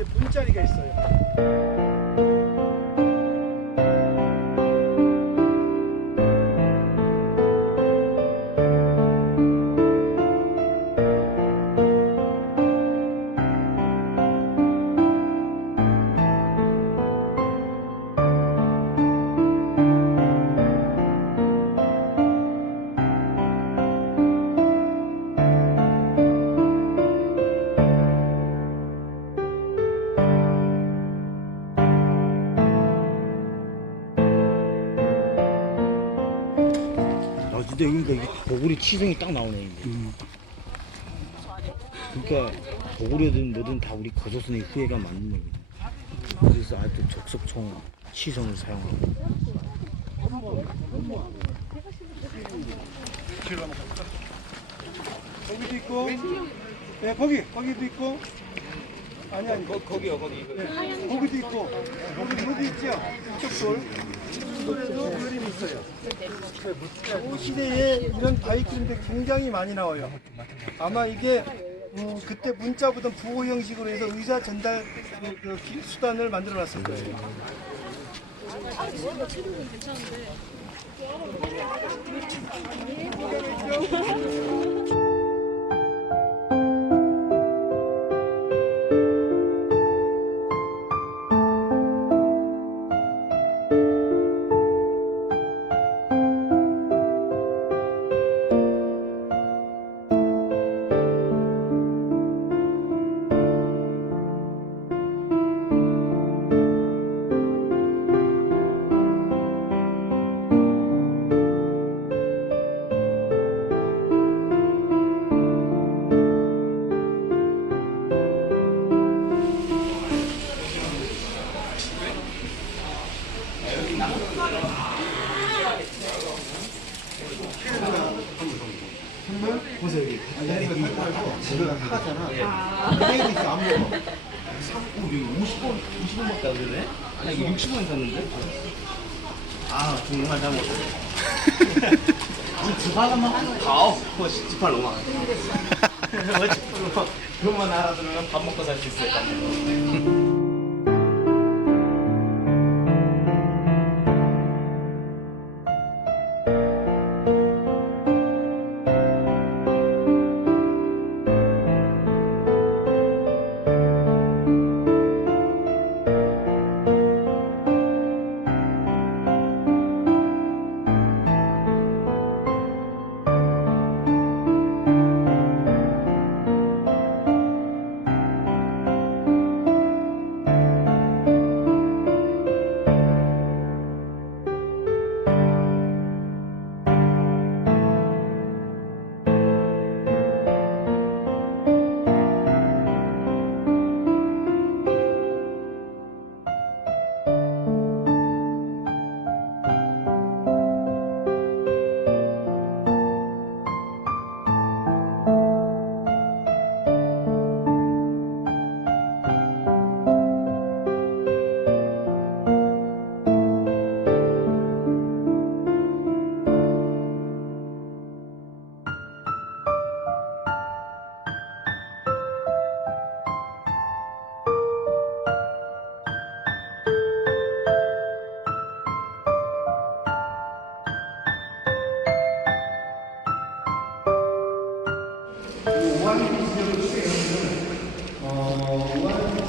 이 바로 밑에 문자리가 있어요. 근데 그러니까 이게 보구리 치성이 딱 나오네 이게. 그러니까 보구리든 뭐든 다 우리 거조선의 후예가 맞는 얘기. 그래서 아직도 적석총 치성을 사용하고. 거기도 있고, 네 거기 거기도 있고, 아니 아니 거, 거기요 거기 네, 거기도 있고, 거기 여기 있죠. 이쪽 돌. 이 돌에도 그림이 있어요. 그 시대에 이런 바이크인데 굉장히 많이 나와요. 아마 이게 음, 그때 문자 보던 부호 형식으로 해서 의사 전달 그, 그 기- 수단을 만들어 놨을 거예요. 18 5만 어차피 그것만 알아들으면 밥 먹고 살 수 있을 것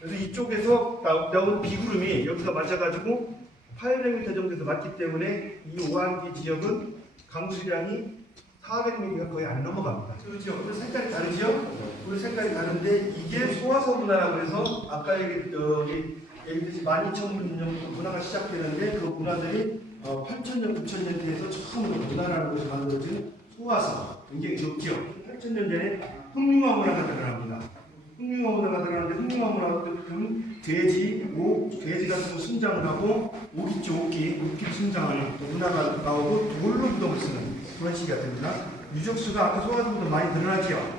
그래서 이쪽에서 나- 나온 비구름이 여기서 맞아가지고 800m 정도에서 맞기 때문에 이 오한기 지역은 강수량이 400mm가 거의 안 넘어갑니다. 그렇죠. 근데 색깔이 다르죠? 우리 색깔이 다른데 이게 소화서 문화라고 해서 아까 얘기, 얘기했듯이 12,000년 문화가 시작되는데 그 문화들이 어, 8,000년, 9,000년 뒤에서 처음으로 문화라는 것이 만들어진 소화성 굉장히 높죠. 8천년 전에 흑융화 문화가 들어갑니다. 흑융화 문화가 들어가는데 흑융화 문화는 돼지, 오, 돼지 같은 거 순장을 하고 오기 있죠, 오기, 오기를 순장하는 문화가 나오고 돌로 무덤을 쓰는 그런 시기가 됩니다. 유적수가 아까 소화성보다 많이 늘어나죠.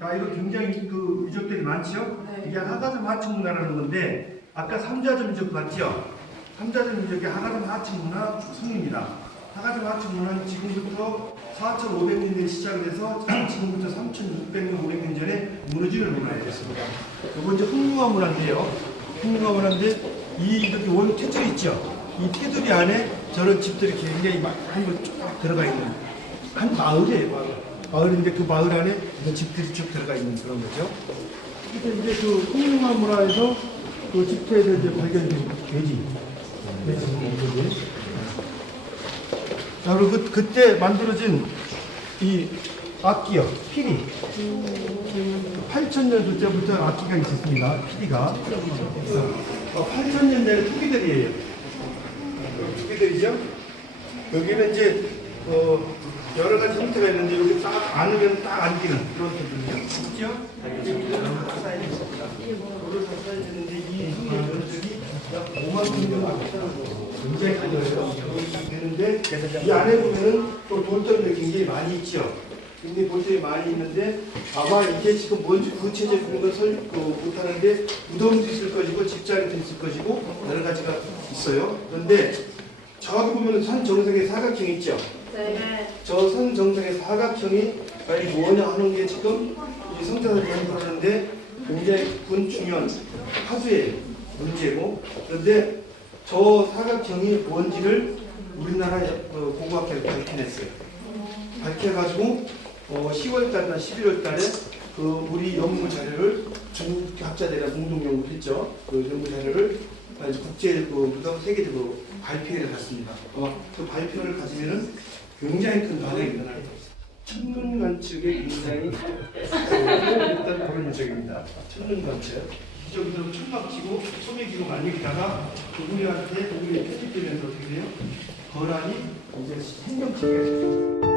자, 이거 굉장히 그 유적들이 많죠? 이게 하가점 하층 문화라는 건데 아까 삼자점 유적 봤죠? 삼자점 유적이 하가점 하층 문화 성입니다. 하가점 하층 문화는 지금부터 4,500년에 시작해서 지금부터 3,600년, 500년 전에 무너지는 문화였습니다. 이거 이제 흑무화 문화인데요. 흑무화 문화인데 이 이렇게 원 테두리 있죠? 이 테두리 안에 저런 집들이 굉장히 많이 쭉 들어가 있는 한 마을이에요, 마을. 마을인데 그 마을 안에 이런 집들이 쭉 들어가 있는 그런 거죠. 근데 이제 그 흑무화 문화에서 그 집터에서 이제 발견된. 돼지, 돼지. 자, 그리고 그, 그때 만들어진 이 악기요, 피리. 8천년 그때부터 악기가 있었습니다. 피리가. 어, 8천년 전에 투기들이에요. 투기들이죠. 여기는 이제 어, 여러 가지 형태가 있는데 여기 딱 안으면 딱 안기는 그런 것들이죠. 있죠? 여기 쌓여 있습니다. 도로 다 쌓여 있는데 이 형들이 약 5만 명 정도 굉장히 커요. 되는데 이 안에 보면은 또 돌덩이가 굉장히 많이 있죠. 굉장히 돌덩이 많이 있는데 아마 이게 지금 뭔지 구체적인 것을 그 못하는데 무덤도 있을 것이고 집자리도 있을 것이고 여러 가지가 있어요. 그런데 저기 보면은 산 정상에 사각형 있죠. 네. 저선 정상의 사각형이 빨리 뭐냐 하는 게 지금 이 성자들 연구하는데 굉장히 군 중요한 하수의 문제고 그런데 저 사각형이 뭔지를 우리나라 어, 고고학회가 밝혀냈어요. 밝혀가지고 어, 10월 달이나 11월 달에 그 우리 연구 자료를 중국 학자들이랑 공동 연구했죠. 그 연구 자료를 국제 그 무덤 세계적으로 발표를 갔습니다. 어, 그 발표를 가지면은 굉장히 큰 반응이 일어날 거예요. 천문 관측에 굉장히 일단 그런 유적입니다. 천문 관측. 기적으로 치고 소매기로 만들다가 우리한테 우리 편집되면서 어떻게 돼요? 거란이 이제 생명체가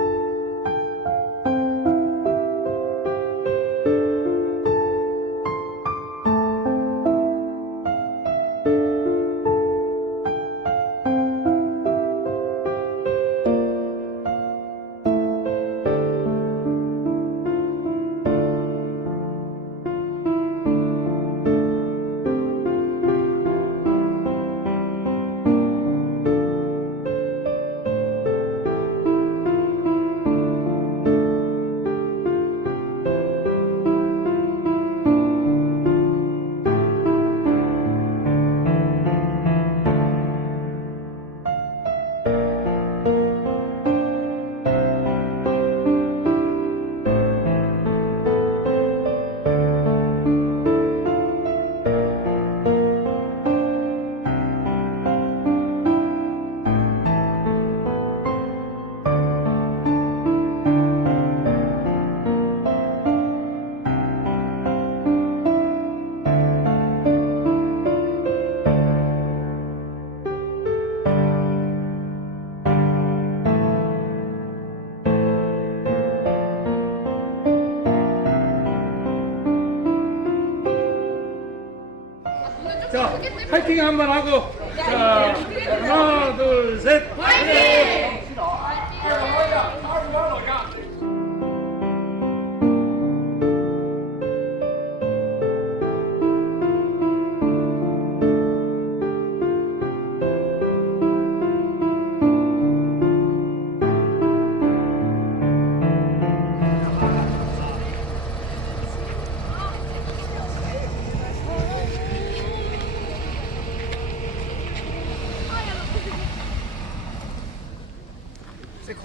자, 파이팅 한번 하고. 자, 하나, 둘, 셋.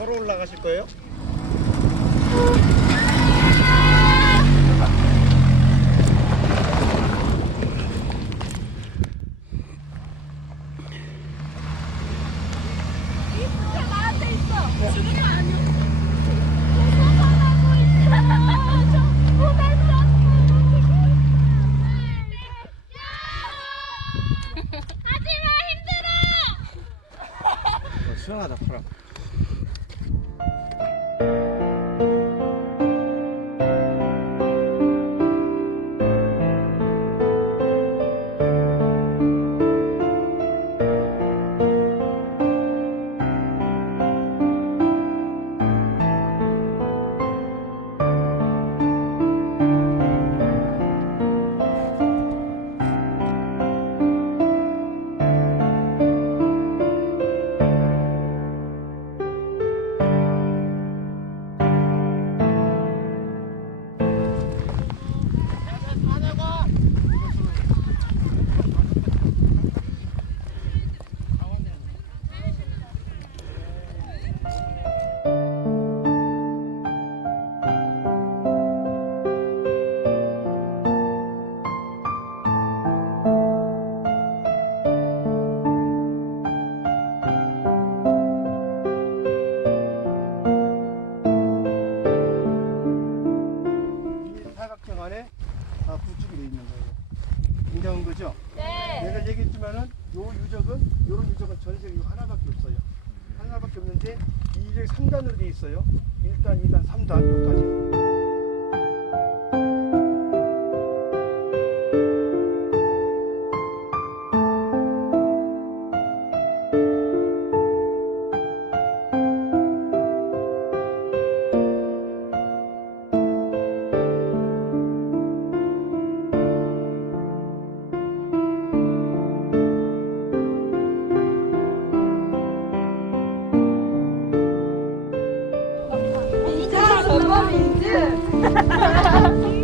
걸어 올라가실 거예요? 게 있어요. 1단, 2단, 3단, 6단지. ハハハハ!